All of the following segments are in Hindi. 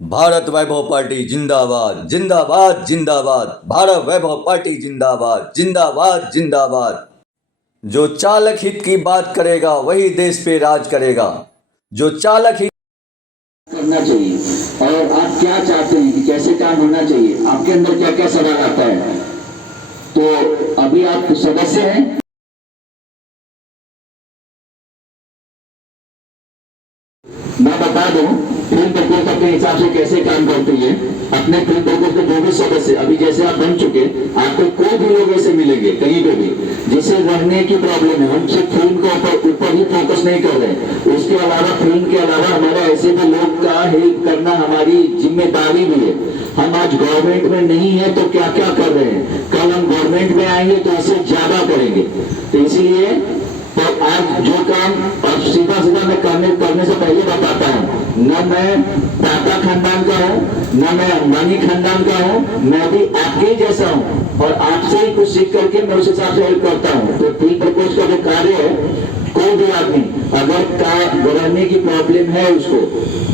भारत वैभव पार्टी जिंदाबाद जिंदाबाद जिंदाबाद। भारत वैभव पार्टी जिंदाबाद जिंदाबाद जिंदाबाद। जो चालक हित की बात करेगा वही देश पे राज करेगा। जो चालक हित करना चाहिए और आप क्या चाहते हैं कि कैसे काम होना चाहिए, आपके अंदर क्या क्या सवाल आता है। तो अभी आप सदस्य हैं, मैं बता दूं फिल्म प्रकोष्ठ के हिसाब से कैसे काम करती है। अपने फिल्म प्रकोष्ठ के जो भी सदस्य अभी जैसे आप बन चुके, आपको कोई भी लोग ऐसे मिलेंगे कहीं पे भी जिसे रहने की प्रॉब्लम है। हम सिर्फ फिल्म के ऊपर ही फोकस नहीं कर रहे, उसके अलावा फिल्म के अलावा हमारा ऐसे भी लोग का हेल्प करना हमारी जिम्मेदारी भी है। हम आज गवर्नमेंट में नहीं है तो क्या क्या कर रहे हैं, कल हम गवर्नमेंट में आएंगे तो इससे ज्यादा करेंगे। तो इसलिए तो आज जो काम अब सीधा सीधा मैं करने से पहले बताता हूँ, न मैं टाटा खानदान का हूँ, न मैं अंबानी खानदान का हूँ, मैं भी आपके ही जैसा हूँ और आपसे ही कुछ सीख करके मैं उस हिसाब से हेल्प करता हूँ। तो प्री प्रपोज का जो कार्य है, कोई भी आदमी अगर रहने की प्रॉब्लम है उसको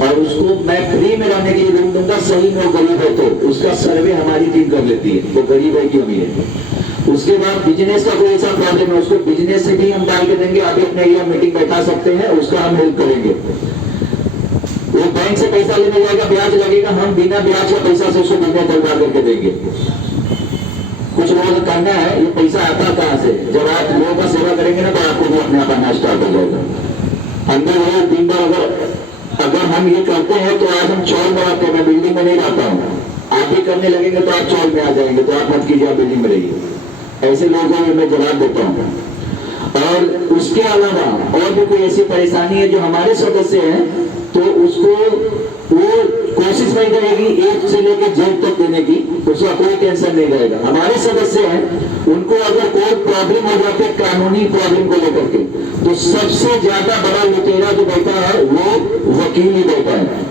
और उसको मैं फ्री में रहने के लिए रूम दूंगा, सही में वो गरीब है तो उसका सर्वे हमारी टीम कर लेती है वो गरीब है कि अमीर है। उसके बाद बिजनेस का कोई ऐसा प्रॉब्लम है उसको बिजनेस से भी हम डाल के देंगे, आप अपने एरिया मीटिंग बैठा सकते हैं, उसका हम हेल्प करेंगे। वो बैंक से पैसा लेने जाएगा, ब्याज लगेगा, हम बिना ब्याज का पैसा से उसको बिजनेस तैयार करके देंगे। कुछ लोगों को करना है, ये पैसा आता कहाँ से, जब आप लोगों का सेवा करेंगे ना तो आपको भी अपने आप आना स्टार्ट हो जाएगा। अंदर वो दिन भर अगर हम ये करते हैं तो आज हम चौल में आते हैं, मैं बिल्डिंग में नहीं रहता हूँ, आप भी करने लगेंगे तो आप चौल में आ जाएंगे, तो आप मत कीजिए, आप बिल्डिंग में रहिए। ऐसे लोगों में मैं जवाब देता हूँ। और उसके अलावा और भी कोई ऐसी परेशानी है जो हमारे सदस्य हैं तो उसको वो कोशिश नहीं रहेगी एक से लेकर जेल तक देने की, उसका कोई टेंशन नहीं रहेगा। हमारे सदस्य हैं उनको अगर कोई प्रॉब्लम हो जाती है कानूनी प्रॉब्लम को लेकर के, तो सबसे ज्यादा बड़ा लुटेरा जो बैठा है वो वकील ही बैठा है।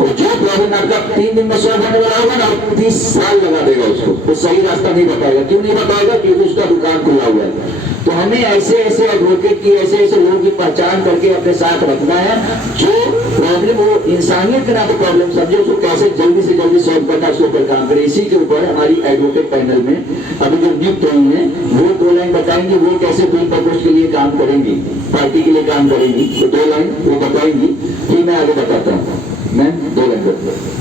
और जो प्रॉब्लम आपका 3 दिन में सॉल्व होने वाला होगा ना, 30 साल लगा देगा उसको, वो सही रास्ता नहीं बताएगा। क्यों नहीं बताएगा? क्योंकि उसका दुकान खुला हुआ है। तो हमें ऐसे ऐसे एडवोकेट की ऐसे ऐसे लोगों की पहचान करके अपने साथ रखना है जो प्रॉब्लम वो इंसानियत के नाते प्रॉब्लम समझे, उसको कैसे जल्दी से जल्दी सॉल्व करना, उसके ऊपर काम करे। इसी के ऊपर हमारी एडवोकेट पैनल में अभी जो नियुक्त हुई है वो 2 लाइन बताएंगे वो कैसे बिल प्रपोज के लिए काम करेंगी, पार्टी के लिए काम करेंगी। तो 2 लाइन वो बताएंगी, फिर मैं आगे बताता हूँ। मैं 2 लाइन करता हूँ।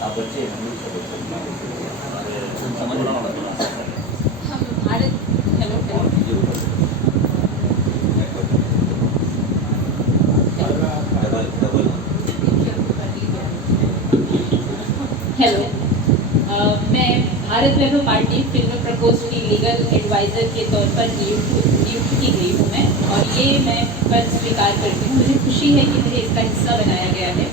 आप बच्चे हेलो, मैं भारत वैभव पार्टी फिल्म प्रकोष्ठ की लीगल एडवाइज़र के तौर पर नियुक्त की गई हूँ मैं, और ये मैं पद स्वीकार करती हूँ। मुझे खुशी है कि मुझे इसका हिस्सा बनाया गया है।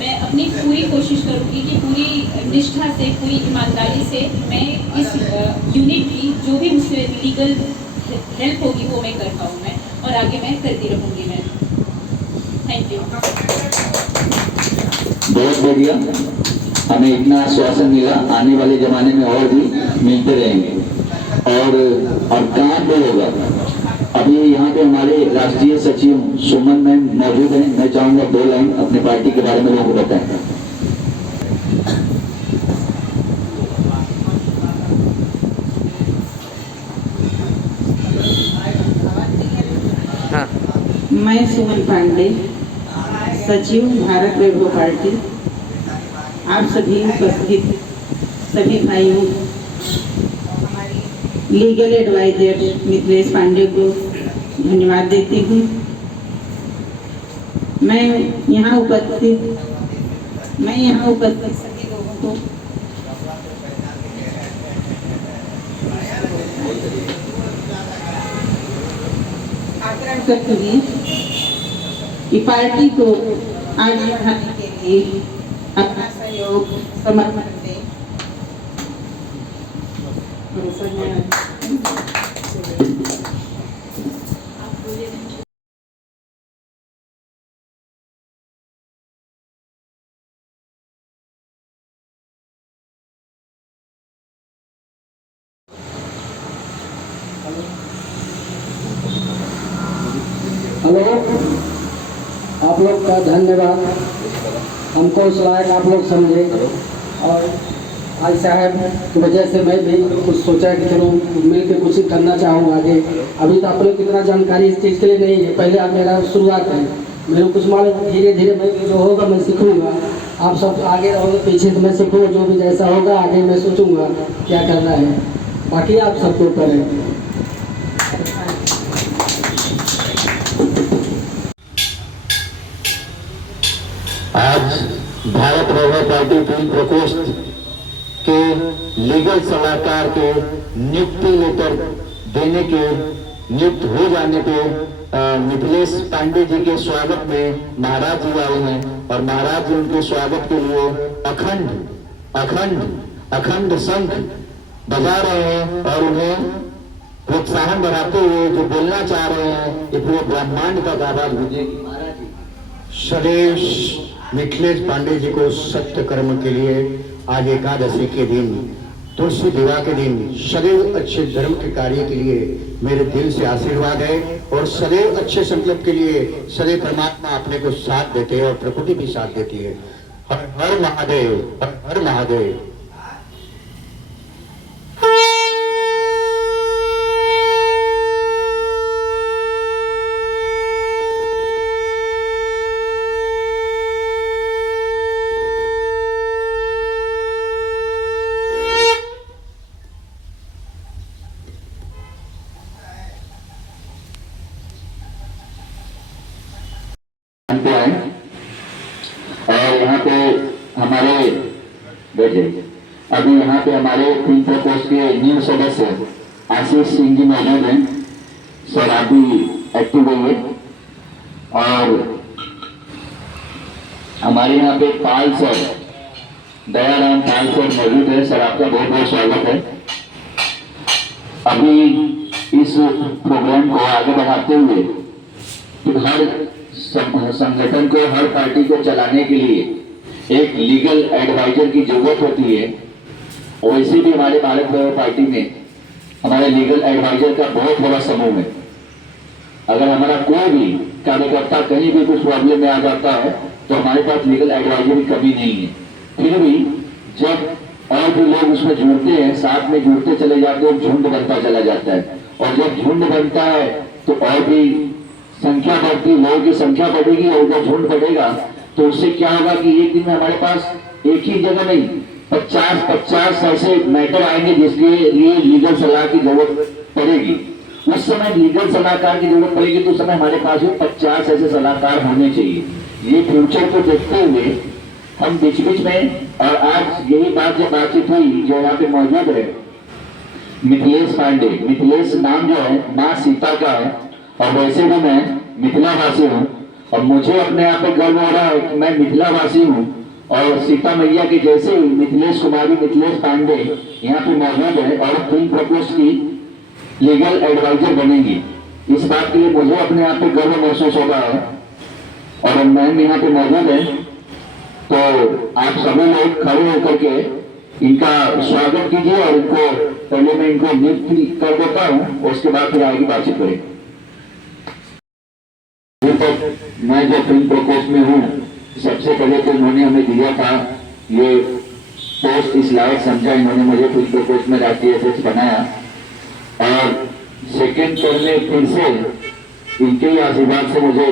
मैं अपनी पूरी कोशिश करूँगी कि पूरी निष्ठा से, पूरी ईमानदारी से मैं इस यूनिट की जो भी मुझसे लीगल हेल्प होगी वो मैं कर पाऊँ मैं, और आगे मैं करती रहूँगी मैं। Thank you. बहुत बढ़िया, हमें इतना आश्वासन मिला, आने वाले जमाने में और भी मिलते रहेंगे और काम भी होगा। अभी यहाँ पे हमारे राष्ट्रीय सचिव सुमन मैम मौजूद हैं, मैं चाहूंगा 2 लाइन अपने पार्टी के बारे में लोगों को बताएं। मैं सुमन पांडे, सचिव भारत वैभव पार्टी। आप सभी उपस्थित सभी भाइयों, लीगल एडवाइजर मिथिलेश पांडे को धन्यवाद देती हूँ। मैं यहाँ उपस्थित सभी लोगों को आग्रह करती हूँ कि पार्टी को आगे बढ़ाने के लिए अपना सहयोग समर्पण दें। हेलो, आप लोग का धन्यवाद। हमको उस लायक आप लोग समझे और भाई साहब की वजह से मैं भी कुछ सोचा कि चलो मिल के कुछ करना चाहूँ आगे। अभी तो आप लोग कितना जानकारी इस चीज़ के लिए नहीं है, पहले आप मेरा शुरुआत है, मेरे को कुछ मालूम, धीरे धीरे मैं जो होगा मैं सीखूँगा। आप सब आगे रहोगे पीछे तो मैं सीखूँगा, जो भी जैसा होगा आगे मैं सोचूँगा क्या करना है, बाकी आप सबके ऊपर है। आज भारत वैभव पार्टी फिल्म प्रकोष्ठ के लीगल सलाहकार के नियुक्ति लेटर देने के नियुक्त हो जाने पे मिथिलेश पांडे जी के स्वागत में महाराज जी आए हैं और महाराज जी उनके स्वागत के लिए अखंड अखंड अखंड शंख बजा रहे हैं और उन्हें प्रोत्साहन बढ़ाते हुए जो बोलना चाह रहे हैं ये पूरे ब्रह्मांड का आवाज गूंजेगी। महाराज जी सदैव मिथिलेश पांडे जी को सत्य कर्म के लिए आज एकादशी के दिन, तुलसी विवाह के दिन सदैव अच्छे धर्म के कार्य के लिए मेरे दिल से आशीर्वाद है और सदैव अच्छे संकल्प के लिए सदैव परमात्मा अपने को साथ देते हैं और प्रकृति भी साथ देती है। हर हर महादेव, हर हर महादेव। पे आए और यहाँ पे हमारे बैठे अभी यहाँ पे हमारे फिल्म प्रकोष्ठ के न्यू सदस्य आशीष सिंह जी मौजूद हैं। सर आप भी एक्टिव हुए और हमारे यहाँ पे पाल सर, दयाराम पाल सर मौजूद है। सर आपका बहुत बहुत स्वागत है। अभी इस प्रोग्राम को आगे बढ़ाते हुए हर संगठन को, हर पार्टी को चलाने के लिए एक लीगल एडवाइजर की जरूरत होती है। वैसे भी हमारे भारत वैभव पार्टी में हमारे लीगल एडवाइजर का बहुत बड़ा समूह है। अगर हमारा कोई भी कार्यकर्ता कहीं भी कुछ प्रॉब्लम में आ जाता है तो हमारे पास लीगल एडवाइजर की कमी नहीं है। फिर भी जब और भी लोग उसमें जुड़ते हैं, साथ में जुड़ते चले जाते हैं, झुंड बनता चला जाता है और जब झुंड बनता है तो और भी संख्या बढ़ती, लोगों की संख्या बढ़ेगी और जब झुंड बढ़ेगा तो उससे क्या होगा कि एक दिन में हमारे पास एक ही जगह नहीं 50 ऐसे मैटर आएंगे जिसके लिए लीगल सलाह की जरूरत पड़ेगी। उस समय लीगल सलाहकार की जरूरत पड़ेगी तो उस समय हमारे पास भी 50 ऐसे सलाहकार होने चाहिए। ये फ्यूचर को देखते हुए हम बीच बीच में, और आज यही बात जब बातचीत हुई जो यहाँ पे मौजूद है मिथिलेश पांडे, मिथिलेश नाम जो है माँ सीता का है और वैसे भी मैं मिथिला वासी हूँ और मुझे अपने आप पे गर्व हो रहा है कि मैं मिथिला वासी हूँ और सीता मैया के जैसे ही मिथिलेश कुमारी, मिथिलेश पांडे यहाँ पे मौजूद है और फिल्म प्रकोष्ठ की लीगल एडवाइजर बनेगी। इस बात के लिए मुझे अपने आप पे गर्व महसूस हो रहा है और मैम यहाँ पे मौजूद है तो आप सभी लोग खड़े होकर के इनका स्वागत कीजिए और इनको पहले मैं इनको नियुक्त कर देता हूँ, उसके बाद फिर आगे बातचीत करें। मैं जो फिल्म प्रकोष्ठ में हूँ सबसे पहले तो इन्होंने हमें दिया था ये पोस्ट, इस लायक समझा इन्होंने मुझे फिल्म प्रकोष्ठ में राष्ट्रीय अध्यक्ष बनाया और सेकेंड टर्म में फिर से इनके ही आशीर्वाद से मुझे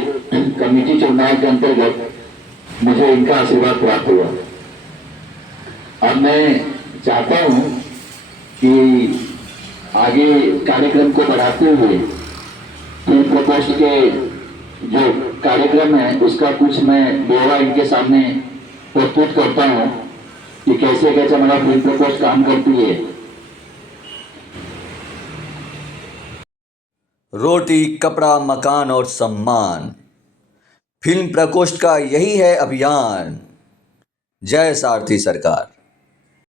कमेटी चुनाव के अंतर्गत मुझे इनका आशीर्वाद प्राप्त हुआ। अब मैं चाहता हूँ कि आगे कार्यक्रम को बढ़ाते हुए फिल्म प्रकोष्ठ के जो कार्यक्रम है उसका कुछ मैं ब्यौरा इनके सामने प्रस्तुत करता हूँ कि कैसे कैसे हमारा फिल्म प्रकोष्ठ काम करती है। रोटी, कपड़ा, मकान और सम्मान, फिल्म प्रकोष्ठ का यही है अभियान। जय सारथी सरकार।